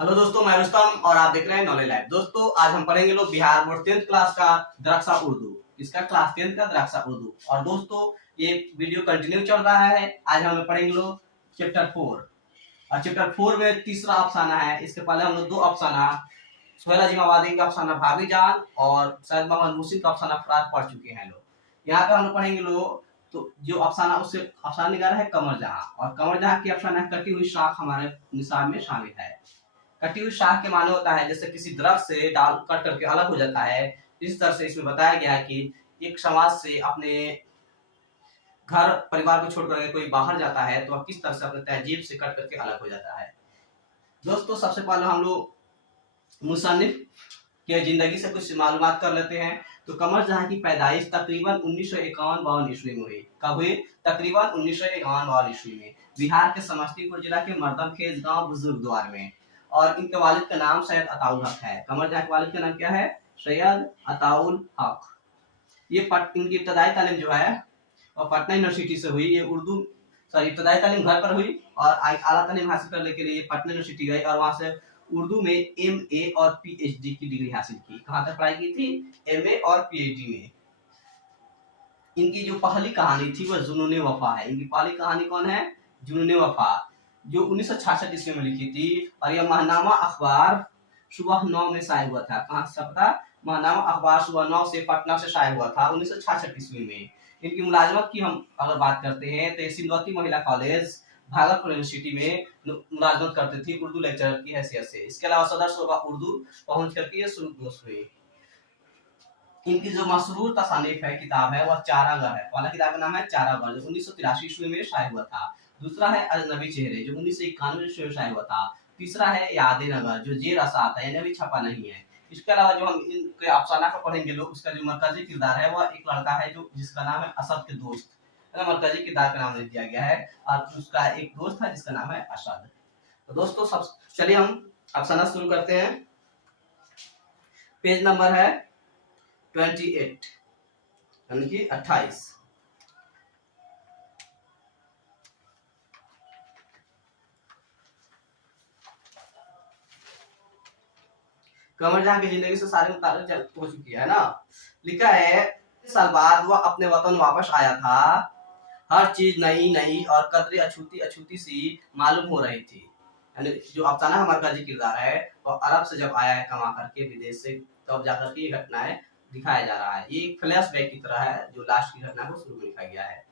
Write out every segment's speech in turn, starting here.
Hello दोस्तों, मैं रुस्तम और आप देख रहे हैं नॉलेज लाइव। दोस्तों, आज हम पढ़ेंगे लोग बिहार बोर्ड 10th क्लास का द्राक्षा उर्दू। इसका क्लास 10th का द्राक्षा उर्दू। और दोस्तों, ये वीडियो कंटिन्यू चल रहा है। आज हम लोग पढ़ेंगे लोग चैप्टर 4 और चैप्टर 4 में तीसरा अफसाना है। इसके पहले हम लोग दो अफसाना सुहेला जिमावादी का अफसाना भाभी जान और सैयद मोहम्मद मुहसिन का अफसाना फरार पढ़ चुके हैं लोग। यहाँ पे हम लोग पढ़ेंगे लोग तो जो अफसाना उससे अफसाना निकाला है कमर जहां, और कमर जहां की अफसाना कटी हुई शाख हमारे निसाब में शामिल है। कटी हुई शाख के माने होता है जैसे किसी दरख्त से डाल कट करके अलग हो जाता है। इस तरह से इसमें बताया गया है कि एक समाज से अपने घर परिवार को छोड़ करके कोई बाहर जाता है तो वह किस तरह से अपने तहजीब से कट करके अलग हो जाता है। दोस्तों, सबसे पहले हम लोग मुसन्निफ के जिंदगी से कुछ मालूमात कर लेते हैं। तो कमर जहां की पैदाइश तकरीबन 1951-52 ईस्वी में हुई। कब हुई? तकरीबन 1951-52 ईस्वी में बिहार के समस्तीपुर जिला के मर्दमखेज गांव बुजुर्ग द्वार में। और इनके वालिद का नाम सैयद अताउल हक है। कमर जहां के वालिद का नाम क्या है? सैयद अताउल हक। ये इनकी इब्तदाई तालीम जो है और पटना यूनिवर्सिटी से हुई। ये उर्दू इब्तदाई तालीम घर पर हुई और आला तालीम हासिल करने के लिए पटना यूनिवर्सिटी गई और वहां से उर्दू में MA और PhD की डिग्री हासिल की। कहां तक पढ़ाई की थी? MA और PhD में। इनकी जो पहली कहानी थी वह जुनून वफा है। इनकी पहली कहानी कौन है? जुनून वफा, जो 1966 ईस्वी में लिखी थी। और यह महनामा अखबार सुबह 9 में शाये हुआ था। कहाँ से पता? महनामा अखबार सुबह 9 से पटना से शाये हुआ था 1966 ईस्वी में। इनकी मुलाजमत की हम अगर बात करते हैं तो सिंधुवती महिला कॉलेज भागलपुर यूनिवर्सिटी में मुलाजमत करते थी उर्दू लेक्चरर की हैसियत से। इसके अलावा सदर शोबा उर्दू पहुंच करके सुरुख हुई। इनकी जो मशहूर तसानीफ है किताब है वह चारागर है। पहला किताब का नाम है चारागर, जो 1983 ईस्वी में शाये हुआ था। दूसरा है अजनबी चेहरे, जो 1991 ईस्वी में शाये हुआ था। तीसरा है याद नगर, जो जेर असात है, यानी अभी छपा नहीं है। इसके अलावा जो हम इनके अफसाना का पढ़ेंगे लोग, उसका जो मरकजी किरदार है वह एक लड़का है जो जिसका नाम है असद के दोस्त। मरकजी किरदार का नाम दे दिया गया है और उसका एक दोस्त है जिसका नाम है असद। तो दोस्तों, सब चलिए हम अफसाना शुरू करते हैं। पेज नंबर है 28 यानी कि 28। कमर जहां की जिंदगी से सारी मुताबिक हो चुकी है ना। लिखा है, साल बाद वह अपने वतन वापस आया था। हर चीज नई नई और कदरे अछूती अछूती सी मालूम हो रही थी। यानी जो अफसाना का मरकजी किरदार है वह अरब से जब आया है कमा करके विदेश से, तब जाकर के ये घटनाएं दिखाया जा रहा है। ये एक फ्लैशबैक की तरह है जो लास्ट की घटना को शुरू में लिखा गया है।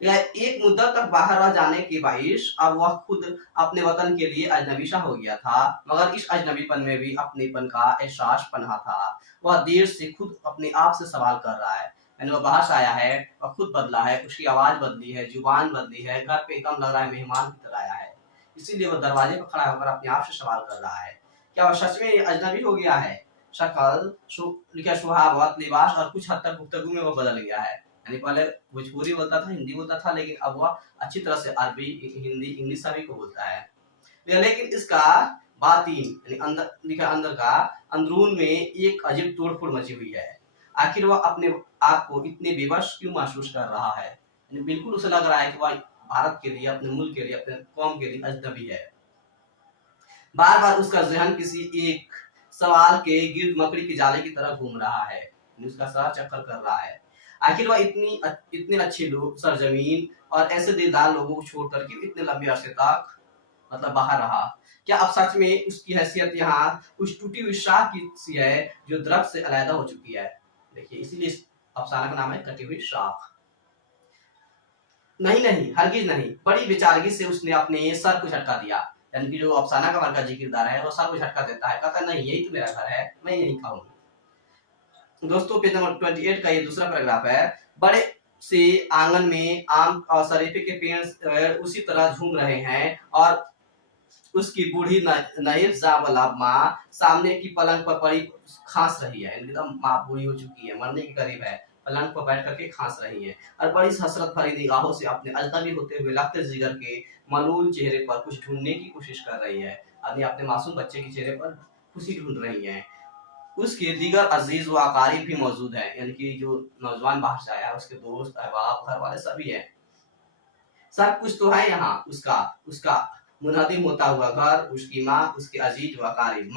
एक मुद्दत तक बाहर रह जाने के बाइश अब वह खुद अपने वतन के लिए अजनबी सा हो गया था, मगर इस अजनबीपन में भी अपनेपन का एहसास पनहा था। वह देर से खुद अपने आप से सवाल कर रहा है। यानी वह बाहर से आया है, वह खुद बदला है, उसकी आवाज बदली है, जुबान बदली है, घर पे एकदम लग रहा है मेहमान की तरह आया है। इसीलिए वह दरवाजे पर खड़ा होकर अपने आप से सवाल कर रहा है, क्या वह सच में अजनबी हो गया है? शक्ल, स्वभाव, लिबास और कुछ हद तक गुफ्तगू में वह बदल गया है। यानी पहले भोजपुरी बोलता था, हिंदी बोलता था, लेकिन अब वह अच्छी तरह से अरबी, हिंदी, इंग्लिश सभी को बोलता है। लेकिन इसका बातीन यानी अंदर का अंदरून में एक अजीब तोड़फोड़ मची हुई है। आखिर वह अपने आप को इतने बेबस क्यों महसूस कर रहा है? यानी बिल्कुल उसे लग रहा है कि वह भारत के लिए, अपने मुल्क के लिए, अपने कौम के लिए अजनबी है। बार बार उसका जहन किसी एक सवाल के गिर्द मकड़ी के जाले की तरह घूम रहा है। उसका सर चक्कर कर रहा है। आखिर वह इतने अच्छे लोग, सरजमीन और ऐसे दिलदार लोगों को छोड़ करके इतने लंबे अरसे तक मतलब बाहर रहा। क्या अब सच में उसकी हैसियत यहाँ उस टूटी हुई शाख की सी है जो दरख्त से अलहदा हो चुकी है? देखिए, इसीलिए इस अफसाना का नाम है कटी हुई शाख। नहीं नहीं, हरगिज नहीं। बड़ी बेचारगी से उसने अपने सर को झटका दिया। यानी कि जो अफसाना का मरकजी किरदार है वो सर को झटका देता है, कहता नहीं यही तो मेरा घर है, मैं यही खाऊंगा। दोस्तों, पेज नंबर 28 का ये दूसरा पैराग्राफ है। बड़े से आंगन में आम और शरीफे के पेड़ उसी तरह झूम रहे हैं और उसकी बूढ़ी नईफ जावला माँ सामने की पलंग पर पड़ी खांस रही है। एकदम माँ बूढ़ी हो चुकी है, मरने के करीब है, पलंग पर बैठ करके खांस रही है और बड़ी हसरत भरी निगाहों से अपने अजनबी होते हुए लखते जिगर के मलूल चेहरे पर कुछ ढूंढने की कोशिश कर रही है। अपने मासूम बच्चे के चेहरे पर खुशी ढूंढ रही है। उसके दीगर अजीज व अकारीब भी मौजूद है। यानी कि जो नौजवान बाहर से आया है उसके दोस्त, अहबाब, घर वाले सभी है। सब कुछ तो है यहाँ उसका उसका मुनहदिम होता हुआ घर, उसकी माँ, उसके अजीज व कारिब,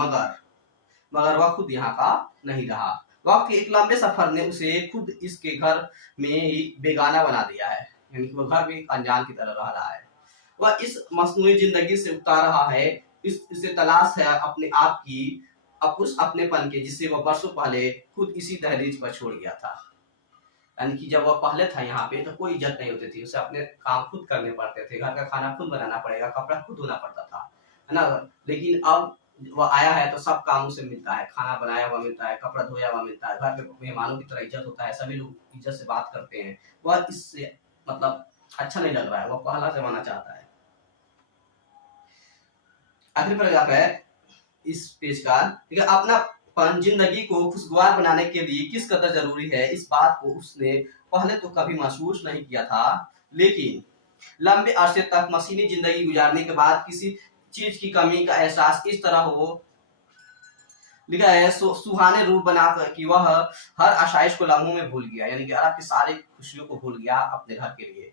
मगर वह खुद यहाँ का नहीं रहा। वक्त के एक लंबे सफर ने उसे खुद इसके घर में ही बेगाना बना दिया है, यानी कि वह घर में अनजान की तरह रह रहा है। वह इस मसनूई जिंदगी से उतर रहा है, इसे तलाश है अपने आप की, अब उस अपनेपन के जिसे वह बरसों पहले खुद इसी दहलीज पर छोड़ गया था। यानी कि जब वह पहले था यहाँ पे तो कोई इज्जत नहीं होती थी, उसे अपने काम खुद करने पड़ते थे, घर का खाना खुद बनाना पड़ेगा, कपड़ा खुद धोना पड़ता था, है ना। लेकिन अब वह आया है तो सब काम उसे मिलता है, खाना बनाया हुआ मिलता है, कपड़ा धोया हुआ मिलता है, घर पे मेहमानों की तरह इज्जत होता है, सभी लोग इज्जत से बात करते हैं। वह इससे मतलब अच्छा नहीं लग रहा है, वह पहला जमाना चाहता है। आखिरी पैराग्राफ है इस पेज का, ठीक है। अपना जिंदगी को खुशगवार बनाने के लिए किस कदर जरूरी है, इस बात को उसने पहले तो कभी महसूस नहीं किया था, लेकिन लंबे अरसे तक मशीनी जिंदगी गुजारने के बाद किसी चीज की कमी का एहसास इस तरह हो लिखा है सुहाने रूप बनाकर कि वह हर आशाइश को लम्हों में भूल गया, यानी कि आपकी सारी खुशियों को भूल गया अपने घर के लिए,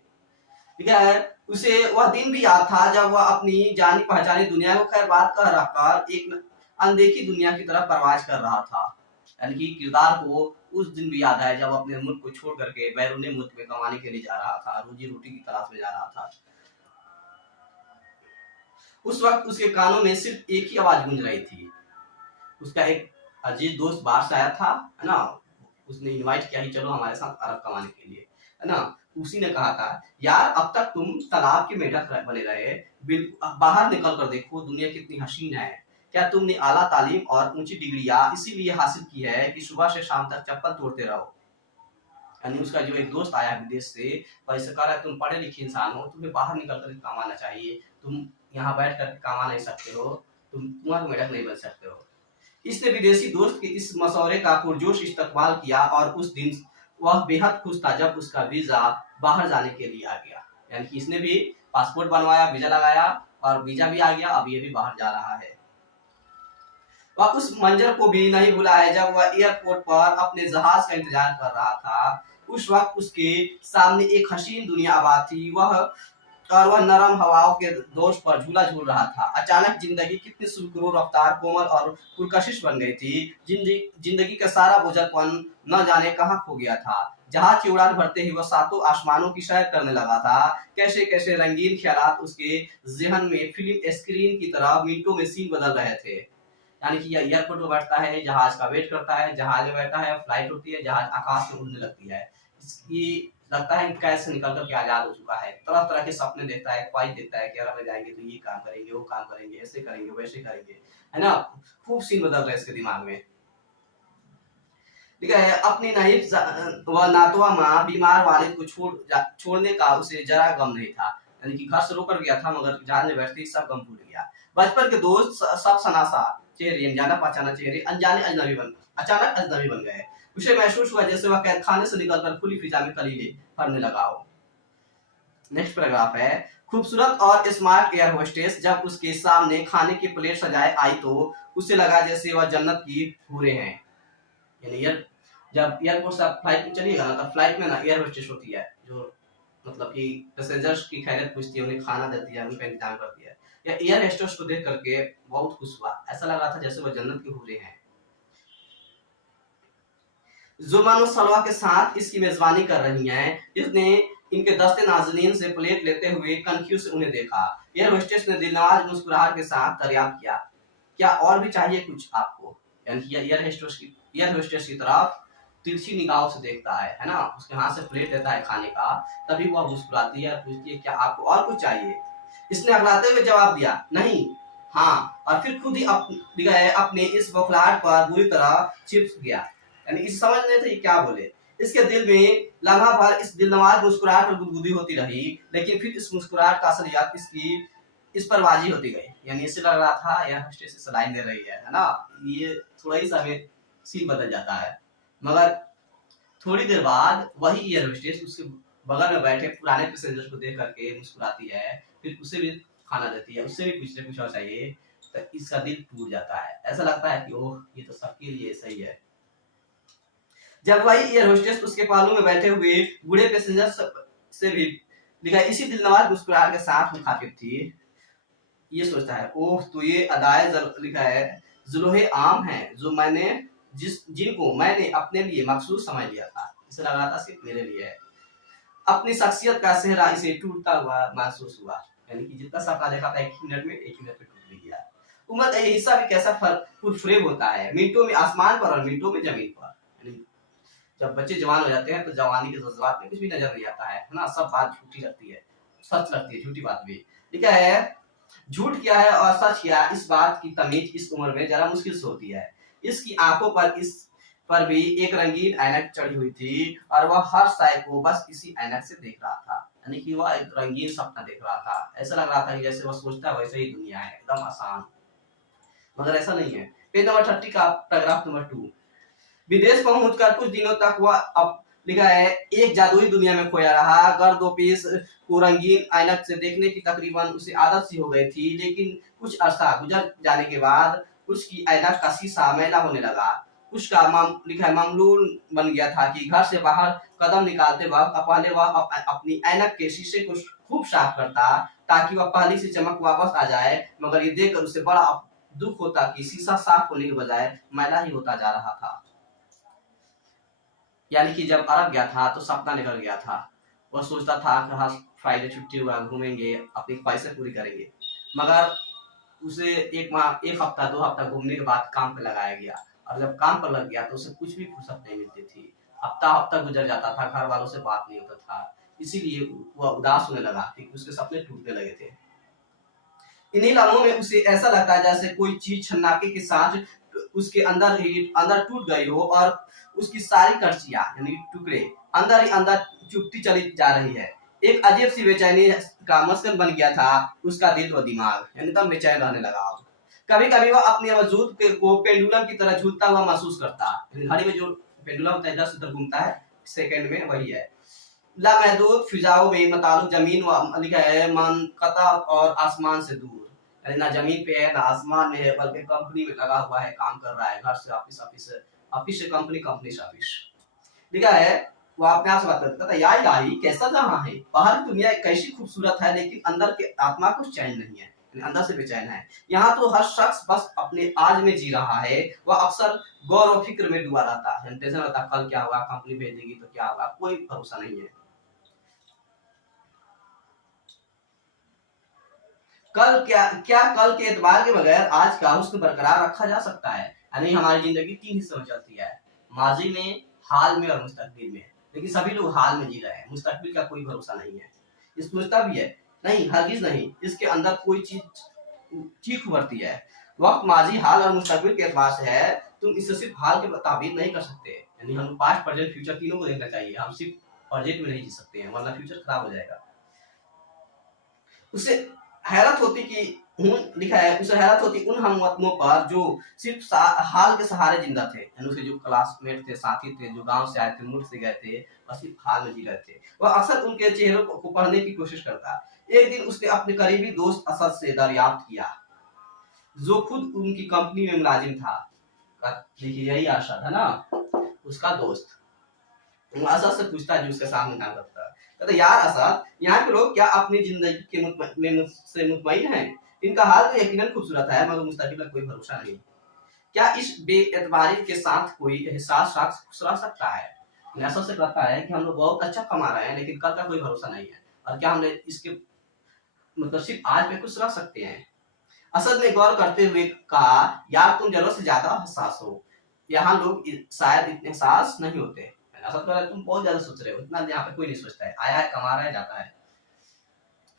ठीक है। उसे वह दिन भी याद था जब वह अपनी जानी पहचानी दुनिया को खैर बात कह रखकर एक अनदेखी दुनिया की तरफ परवाज कर रहा था। यानी कि किरदार को उस दिन भी याद है जब अपने मुल्क को छोड़ करके बैरूनी मुल्क में कमाने के लिए जा रहा था, रोजी रोटी की तलाश में जा रहा था। उस वक्त उसके कानों में सिर्फ एक ही आवाज गूंज रही थी, उसका एक अजीज दोस्त बाहर से आया था, है ना, उसने इनवाइट किया कि चलो हमारे साथ अरब कमाने के लिए, है ना। उसी ने कहा था यार अब तक तुम तालाब के मेढक बने रहे, बाहर निकल कर देखो दुनिया कितनी हसीन है। क्या तुमने आला तालीम और ऊंची डिग्रियां इसीलिए हासिल की है कि सुबह से शाम तक चप्पल तोड़ते रहो। यानी उसका जो एक दोस्त आया विदेश से, वैसे कह रहा है तुम पढ़े लिखे इंसान हो, तुम्हें बाहर निकल कर कमाना चाहिए, तुम यहाँ बैठ कर कमा नहीं सकते हो, तुम्हारा मेढक नहीं बन सकते हो। इसने विदेशी दोस्त के इस मशवरे का पुरजोश इस्तकबाल किया और उस दिन वह बेहद खुश था जब उसका वीजा बाहर जाने के लिए आ गया। यानी कि इसने भी पासपोर्ट बनवाया, वीजा लगाया और वीजा भी आ गया, अब ये भी बाहर जा रहा है। वह उस मंजर को भी नहीं भूला है जब वह एयरपोर्ट पर अपने जहाज का इंतजार कर रहा था। उस वक्त उसके सामने एक हसीन दुनिया आबाद थी, वह नरम हवाओं के दोष पर झूला झूल रहा था। अचानक जिंदगी कितनी सुरखरू रफ्तार, कोमल और पुरकशिश बन गई थी। जिंदगी का सारा बोझलपन न जाने कहां खो गया था। जहाज की उड़ान भरते ही वह सातों आसमानों की सैर करने लगा था। कैसे कैसे रंगीन ख्यालात उसके जहन में फिल्म स्क्रीन की तरह मिनटों में सीन बदल रहे थे। यानी कि यह एयरपोर्ट में बैठता है, जहाज का वेट करता है, जहाज में बैठा है, फ्लाइट होती है, जहाज आकाश में उड़ने लगती है। इसकी लगता है कि कैसे निकल करके आजाद हो चुका है। तरह तरह के सपने देखता है, ख्वाहिश देखता है कि अरब में जाएंगे तो ये काम करेंगे, वो काम करेंगे, ऐसे करेंगे, वैसे करेंगे, है ना। खूब सीन बदल रहा है इसके दिमाग में, ठीक है। अपनी नाहिफ व नातवा माँ बीमार वालिद को छोड़ने का उसे जरा गम नहीं था। यानी कि घर से रोकर गया था मगर जहाज में बैठते ही सब गम भूल गया। बचपन के दोस्त सब सनासा चेहरे, अनजाना पहचाना चेहरे अचानक अजनबी बन गए। उसे महसूस हुआ जैसे वह कैद खाने से निकलकर खुली फिजा में कलीले फरने लगा हो। नेक्स्ट पैराग्राफ है, खूबसूरत और स्मार्ट एयर होस्टेस जब उसके सामने खाने की प्लेट सजाए आई तो उसे लगा जैसे वह जन्नत की हूरें हैं। यानी जब एयरपोर्ट से फ्लाइट में चलिएगा ना, तब फ्लाइट में ना एयर होस्टेस होती है जो मतलब कि पैसेंजर्स की खैरियत पूछती है, उन्हें खाना देती है, उनका इंतजाम करती है। या एयर होस्टेस को देख करके बहुत खुश हुआ, ऐसा लग रहा था जैसे वह जन्नत की हूरें हैं। जुमान और सलवा के साथ इसकी मेजबानी कर रही हैं। इसने इनके दस्ते नाज़रीन से प्लेट लेते हुए कनखियों से उन्हें देखा। एयर होस्टेस ने दिलनवाज मुस्कुराहट के साथ दरियाफ्त किया, क्या और भी चाहिए कुछ आपको? यानी एयर होस्टेस की तरफ तिरछी निगाहों से देखता है ना, उसके हाथ से प्लेट लेता है खाने का, तभी वह मुस्कुराती है, पूछती है क्या आपको और कुछ चाहिए? इसने अगलाते हुए जवाब दिया नहीं, हाँ, और फिर खुद ही अपने इस बौखलाहट पर बुरी तरह चिपक गया। यानी इस समझ नहीं थे क्या बोले। इसके दिल में लम्हा भर इस दिलनवाज मुस्कुराहट पर गुदगुदी होती रही, लेकिन फिर इस मुस्कुराहट का असलियत इसकी इस पर बाजी होती गई। यानी इसे लग रहा था यह होस्टेस सलाइन दे रही है ना। ये थोड़ा ही समय सीन बदल जाता है, मगर थोड़ी देर बाद वही एयर होस्टेस उसके बगल में बैठे पुराने पैसेंजर को देख करके मुस्कुराती है, फिर उसे भी खाना देती है, उससे भी पूछते कुछ और चाहिए, तो इसका दिल टूट जाता है। ऐसा लगता है कि ओह ये तो सबके लिए सही है। जब वही एयर होस्टेस उसके पालू में बैठे हुए बूढ़े पैसेंजर से भी लिखा इसी दिलनवाज मुस्कुराहट के साथ मुखातिब थी। ये सोचता है ओह तो ये अदाए लिखा है जुलोहे आम है जो मैंने जिनको मैंने अपने लिए मखसूस समझ लिया था, इसे लग रहा था सिर्फ मेरे लिए है। अपनी शख्सियत का सेहरा इसे टूटता हुआ महसूस हुआ, यानी कि जितना सपना देखा था 1 मिनट में 1 मिनट में टूट भी गया। उम्र का ये हिस्सा भी कैसा फुरफुरेब होता है, मिनटों में आसमान पर और मिनटों में जमीन पर। यानी जब बच्चे जवान हो जाते हैं तो जवानी के जज्बात में कुछ भी नजर नहीं आता है ना, सब बात झूठी लगती है, सच लगती है, झूठी बात भी। ठीक है, झूठ क्या है और सच क्या, इस बात की तमीज इस उम्र में जरा मुश्किल से होती है। इसकी आंखों पर इस पर भी एक रंगीन ऐनक चढ़ी हुई थी और वह हर साय को बस इसी ऐनक से देख रहा था, यानी कि वह एक रंगीन सपना देख रहा था। ऐसा लग रहा था कि जैसे वह सोचता है वैसे ही दुनिया है, एकदम आसान, मगर ऐसा नहीं है। पेज नंबर 30 का पैराग्राफ नंबर 2। विदेश पहुंचकर कुछ दिनों तक वह अब लिखा है एक जादुई दुनिया में खोया रहा। गर्दोपेश को रंगीन ऐनक से देखने की तकरीबन उसे आदत सी हो गई थी, लेकिन कुछ अरसा गुजर जाने के बाद उसकी ऐनक का शीशा मैला होने लगा। उसका लिखा है मामूल बन गया था कि घर से बाहर कदम निकालते वक्त पहले वह अपनी ऐनक के शीशे को खूब साफ करता ताकि वह पहली सी चमक वापस आ जाए, मगर ये देखकर उसे बड़ा दुख होता कि शीशा साफ होने के बजाय मैला ही होता जा रहा था। यानी कि जब अरब गया था तो सपना निकल गया था, वह सोचता था कि हाँ फ्राइडे छुट्टी हुआ, घूमेंगे, अपनी ख्वाहिशें पूरी करेंगे, मगर उसे एक हफ्ता 2 हफ्ता घूमने के बाद काम पे लगाया गया, और जब काम पर लग गया तो उसे कुछ भी फुर्सत नहीं मिलती थी। हफ्ता हफ्ता गुजर जाता था, घर वालों से बात नहीं होता था, इसीलिए वह उदास होने लगा कि उसके सपने टूटने लगे थे। इन्हीं लम्हों में उसे ऐसा लगता है जैसे कोई चीज छन्नाके के साथ उसके अंदर टूट गई हो और उसकी सारी कर्चियां यानी टुकड़े अंदर ही अंदर चुपती चली जा रही है। एक अजीब सी बेचैनी का मस्कन बन गया था उसका दिल व दिमाग, यानी तब बेचैन रहने लगा। कभी कभी वह अपने वजूद को पेंडुलम की तरह झूलता हुआ महसूस करता, घड़ी में जो पेंडुलम होता है 10 उधर घूमता है सेकंड में, वही है। लामहदूद फिजाओं में मतलब जमीन व लिखा है मनकता और आसमान से दूर, यानी ना जमीन पे है ना आसमान में है, बल्कि कंपनी में लगा हुआ है, काम कर रहा है, घर से ऑफिस, ऑफिस से ऑफिस से कंपनी, कंपनी से ऑफिस। लिखा है वो अपने आप से बात करता था, या इलाही कैसा जहां है, बाहर की दुनिया कैसी खूबसूरत है, लेकिन अंदर के आत्मा को चैन नहीं है, अंदर से बेचैन है। यहाँ तो हर शख्स बस अपने आज में जी रहा है, वह अक्सर गौर और फिक्र में डूबा रहता है, टेंशन रहता है कल क्या होगा, कंपनी भेजेगी तो क्या होगा, कोई भरोसा नहीं है। कल कल के एतबार के बगैर आज का हुस्न बरकरार रखा जा सकता है। यानी हमारी जिंदगी 3 हिस्सों में चलती है, माजी में, हाल में और मुस्तकबिल में, लेकिन सभी लोग हाल में जी रहे हैं, मुस्तकबिल का कोई भरोसा नहीं है। इस सोचता भी है नहीं, हरगिज नहीं, इसके अंदर कोई चीज चीख उभरती है। वक्त माजी, हाल और मुस्तकबिल के एतबार से है, तुम इससे सिर्फ हाल के ताबीर नहीं कर सकते, यानी हम पास्ट प्रेजेंट फ्यूचर तीनों को देखना चाहिए, हम सिर्फ प्रेजेंट में नहीं जी सकते हैं वरना फ्यूचर खराब हो जाएगा। उसे हैरत होती कि लिखा है उसे हैरत होती उन हमवतनों पर जो सिर्फ हाल के सहारे जिंदा थे, यानी उसके जो क्लासमेट थे, साथी थे, जो गांव से आए थे, मुल्क से गए थे, बस सिर्फ हाल में जी रहे थे। वह अक्सर उनके चेहरों को पढ़ने की कोशिश करता। एक दिन उसने अपने करीबी दोस्त असद से दरियाफ्त किया, जो खुद उनकी कंपनी में मुलाजिम था। देखिए यही आशा था ना, उसका दोस्त असद से पूछता है जो उसके सामने काम करता है, कहता यार असद, यहाँ के लोग क्या अपनी जिंदगी के मुझसे मुतमईन हैं? इनका हाल तो यकीनन खूबसूरत है, मगर मुस्तकबिल का कोई भरोसा नहीं। क्या इस बेएतबारी के साथ कोई एहसास शख्स खुश रह सकता है? असद से कहता है कि हम लोग बहुत अच्छा कमा रहे हैं, लेकिन कल का कोई भरोसा नहीं है, और क्या हमने इसके मतलब सिर्फ आज पे खुश रह सकते हैं? असद ने गौर करते हुए कहा, यार तुम जरूरत से ज्यादा हसास हो, यहाँ लोग शायद इतने एहसास नहीं होते। असद कह रहा है तुम बहुत ज्यादा सोच रहे हो, इतना यहाँ पे कोई नहीं सोचता है, आया है, कमा रहा है, जाता है।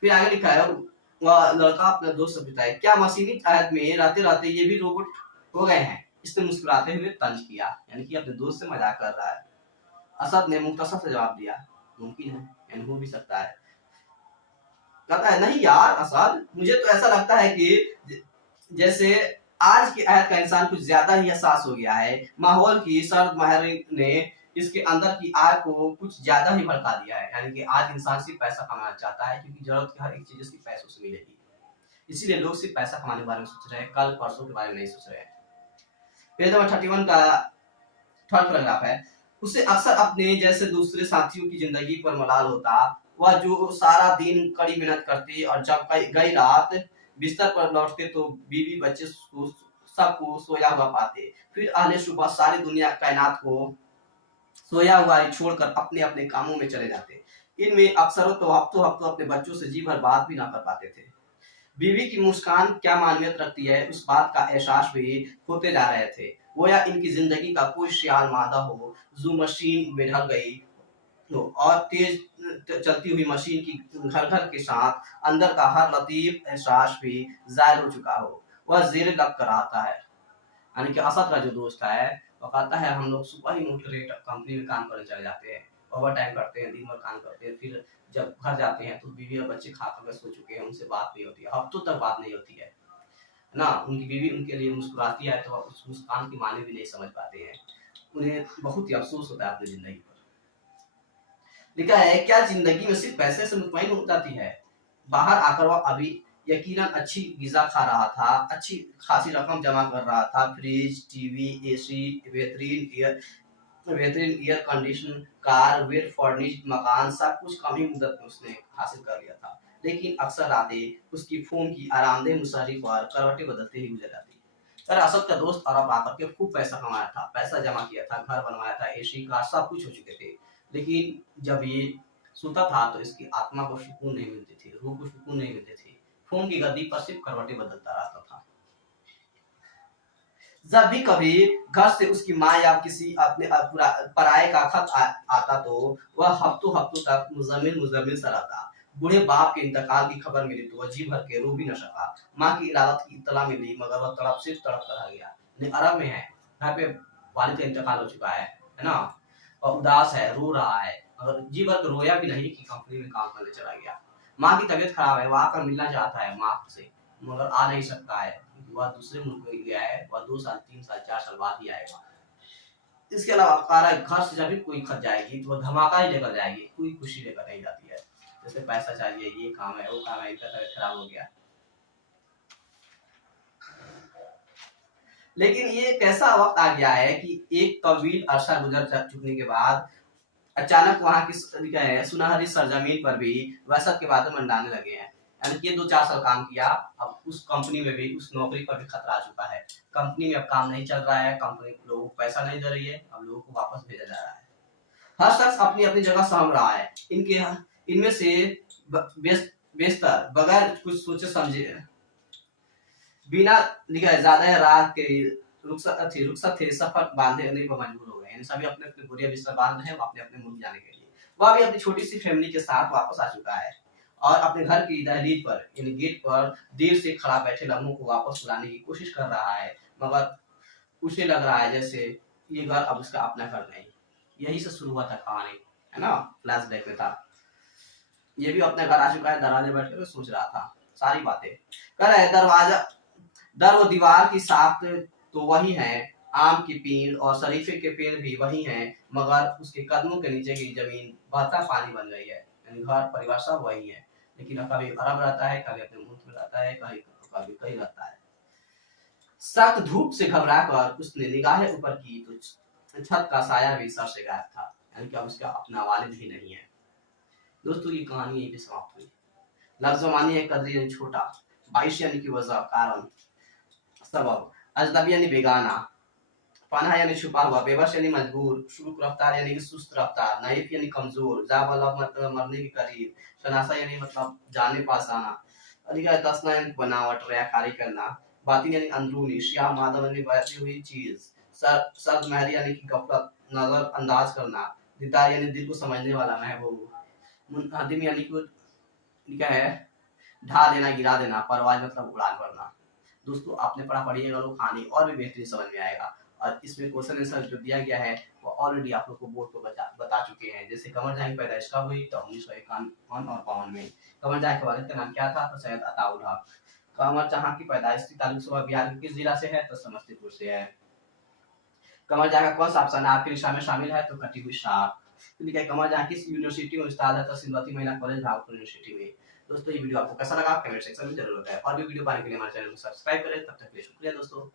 फिर आगे लिखा है वह लड़का अपने दोस्त से बताया, क्या मशीनी आयत में रहते रहते ये भी रोबोट हो गए हैं? इसने मुस्कुराते हुए तंज किया, यानी कि अपने दोस्त से मजाक कर रहा है। असद ने मुख्तसर से जवाब दिया, मुमकिन है, यानी हो भी सकता है। कहता है नहीं यार असद, मुझे तो ऐसा लगता है कि जैसे आज की आयत का इंसान कुछ ज्यादा ही एहसास हो गया है, माहौल की सर्द महरी ने इसके अंदर की आग को कुछ ज्यादा ही भड़का दिया है। यानी कि आज इंसान सिर्फ पैसा कमाना चाहता है, क्योंकि जरूरत की हर एक चीज उसकी पैसों से मिलेगी, इसीलिए लोग सिर्फ पैसा कमाने के बारे में सोच रहे हैं, कल परसों के बारे में नहीं सोच रहे हैं। पेज नंबर 31 का थर्ड पैराग्राफ है, उससे अक्सर अपने जैसे दूसरे साथियों की जिंदगी पर मलाल होता, वह जो सारा दिन कड़ी मेहनत करती और जब गई रात बिस्तर पर लौटते तो बीवी बच्चे सबको सोया हुआ पाते। फिर अगले सुबह सारी दुनिया कायनात को सोया हुआ ही छोड़कर अपने अपने कामों में चले जाते। इनमें अक्सर तो हफ्तों हफ्तों अपने बच्चों से जी भर बात भी ना कर पाते थे। बीवी की मुस्कान क्या मानियत रखती है उस बात का एहसास भी होते जा रहे थे। वो या इनकी जिंदगी का कोई सियाल मादा हो जो मशीन में ढल गई हो और तेज चलती हुई मशीन की घर घर के साथ अंदर का हर लतीफ एहसास भी जाहिर हो चुका हो। वह जेर लग कर आता है। यानी कि असद का जो दोस्त है वो कहता है हम लोग सुबह ही उठ के कंपनी में काम करने चले जाते हैं, ओवर टाइम करते हैं, दिन भर काम करते हैं, फिर जब घर जाते हैं तो बीवी और बच्चे खा कर सो चुके हैं, उनसे बात नहीं होती है, हफ्तों तक बात नहीं होती है ना। उनकी बीवी उनके लिए मुस्कुराती है तो उस मुस्कान की माने भी नहीं समझ पाते हैं। उन्हें बहुत ही अफसोस होता है अपनी जिंदगी पर। लिखा है क्या जिंदगी में सिर्फ पैसे से मुतमईन हो जाती है? बाहर आकर वह अभी यकीनन अच्छी गिजा खा रहा था, अच्छी खासी रकम जमा कर रहा था, फ्रिज, टीवी, एसी, बेहतरीन air condition, car, well furnished मकान, सब कुछ कम ही मुद्दत में उसने हासिल कर लिया था। लेकिन अक्सर रातें उसकी फोन की आरामदेह मुसर्री पर करवटें बदलते ही गुजर जाती। पर असद का दोस्त अरब आकर के खूब पैसा कमाया था, पैसा जमा किया था, घर बनवाया था, एसी, कार सब कुछ हो चुके थे। लेकिन जब ये सोता था तो इसकी आत्मा को सुकून नहीं मिलती थी, रूह को सुकून नहीं मिलती थी। फोन की गद्दी पर सिर्फ करवटें बदलता रहता था। जब भी कभी घर से उसकी माँ या किसी अपने पराये का खत आता तो वह हफ्तों हफ्तों तक मुजम्मिल सा रहता। बूढ़े बाप के इंतकाल की खबर मिली तो वह जी भर के रो भी न सका। माँ की इरादत की इत्तला मिली मगर वह सिर्फ तड़प रह गया। अरब में है, घर पे वालिद का इंतकाल हो चुका है ना, और उदास है, रो रहा है, मगर जी भर के रोया भी नहीं कि कंपनी में काम करने चला गया। माँ की तबीयत खराब है, वह आकर मिलना चाहता है माँ से मगर आ नहीं सकता है। वह दूसरे मुल्क में गया है, वह 2 साल 3 साल 4 साल बाद ही आएगा। इसके अलावा घर से जब भी कोई खत जाएगी तो वह धमाका ही लेकर जाएगी, कोई खुशी लेकर नहीं जाती है। जैसे पैसा चाहिए, ये काम है, वो काम है, इनका तबीयत खराब हो गया। लेकिन ये कैसा वक्त आ गया है कि एक तवील अरसा गुजर चुकने के बाद अचानक वहां की सुनहरी सरजमीन पर भी वहशत के बादल मंडाने लगे हैं। यानी कि 2-4 साल काम किया, अब उस कंपनी में भी, उस नौकरी पर भी खतरा आ चुका है। कंपनी में अब काम नहीं चल रहा है, कंपनी लोगों को पैसा नहीं दे रही है, अब लोगों को वापस भेजा जा रहा है। हर शख्स अपनी अपनी जगह सहम रहा है। इनमें से बेशतर बगैर कुछ सोचे समझे बिना ज्यादा राह के रुखसत थे, सफर बांधने पर मजबूर हो गए। सभी अपने अपने बोरिया बिस्तर बांध रहे हैं अपने अपने मुल्क जाने के लिए। वह भी अपनी छोटी सी फैमिली के साथ वापस आ चुका है और अपने घर की दहलीज पर यानी गेट पर देर से खड़ा बैठे लम्हों को वापस बुलाने की कोशिश कर रहा है, मगर उसे लग रहा है जैसे ये घर अब उसका अपना घर नहीं। यही से शुरू हुआ था कहानी, है ना, फ्लैशबैक में था। ये भी अपने घर आ चुका है, दरवाजे बैठ कर सोच रहा था सारी बातें। कह रहे दरवाजा दर व दीवार की साख्त तो वही है, आम की पेड़ और शरीफे के पेड़ भी वही हैं, मगर उसके कदमों के नीचे की जमीन बहता पानी बन गई है। यानी घर परिवार सब वही है, लेकिन कभी अरब रहता है, कभी अपने मुल्क में रहता है, कभी कहीं रहता है। सख्त धूप से घबरा कर उसने निगाहें ऊपर की तो छत का साया भी सर से गायब था। यानी कि उसका अपना वालिद ही नहीं है। दोस्तों ये कहानी यहीं पे समाप्त हुई। लफ्ज़ मानी है कदर यानी छोटा, 22 यानी कि वजह, कारण, सबब, अजनबी यानी बेगाना, पनाह यानी छुपा हुआ, बेबस यानी मजबूर, शुरुक रफ्तार यानी कि सुस्त रफ्तार, नाइफ यानी कमजोर, जाबलब मतलब मरने के करीब, शनासा यानी मतलब जाने पास आना, अलिका तसना यानी बनावट, रयाकारी करना, बातिन यानी अंदरूनी, शिया मादम यानी बहती हुई चीज, सर्द महरी यानी कि गफलत, नजर अंदाज करना, दिदार यानी दिल को समझने वाला महबूब, मुनहदिम यानी कि क्या है ढा देना, गिरा देना, परवाज मतलब उड़ान भरना। दोस्तों आपने पढ़िएगा लोग कहानी और भी बेहतरीन समझ में आएगा। और इसमें क्वेश्चन आंसर जो दिया गया है वो ऑलरेडी आप लोग को बोर्ड को बता चुके हैं। जैसे कमर जहां की पैदाइश कब हुई तो 1951 और 52 में। कमर जहां के वालिद का नाम क्या था तो सैयद अताउल हक। कमर जहां की पैदाइश थी तालुक बिहार के किस जिला से है तो समस्तीपुर से है। कमर जहां का कौन सा ऑप्शन आपके निशा में शामिल है तो कटी हुई साख। ठीक है, कमर जहां किस यूनिवर्सिटी में उस्ताद है तो सिंधुवती महिला कॉलेज भागलपुर यूनिवर्सिटी में। दोस्तों ये वीडियो आपको कैसा लगा कमेंट सेक्शन में जरूर बताएं और भी वीडियो पाने के लिए हमारे चैनल को सब्सक्राइब करें। तब तक के लिए शुक्रिया दोस्तों।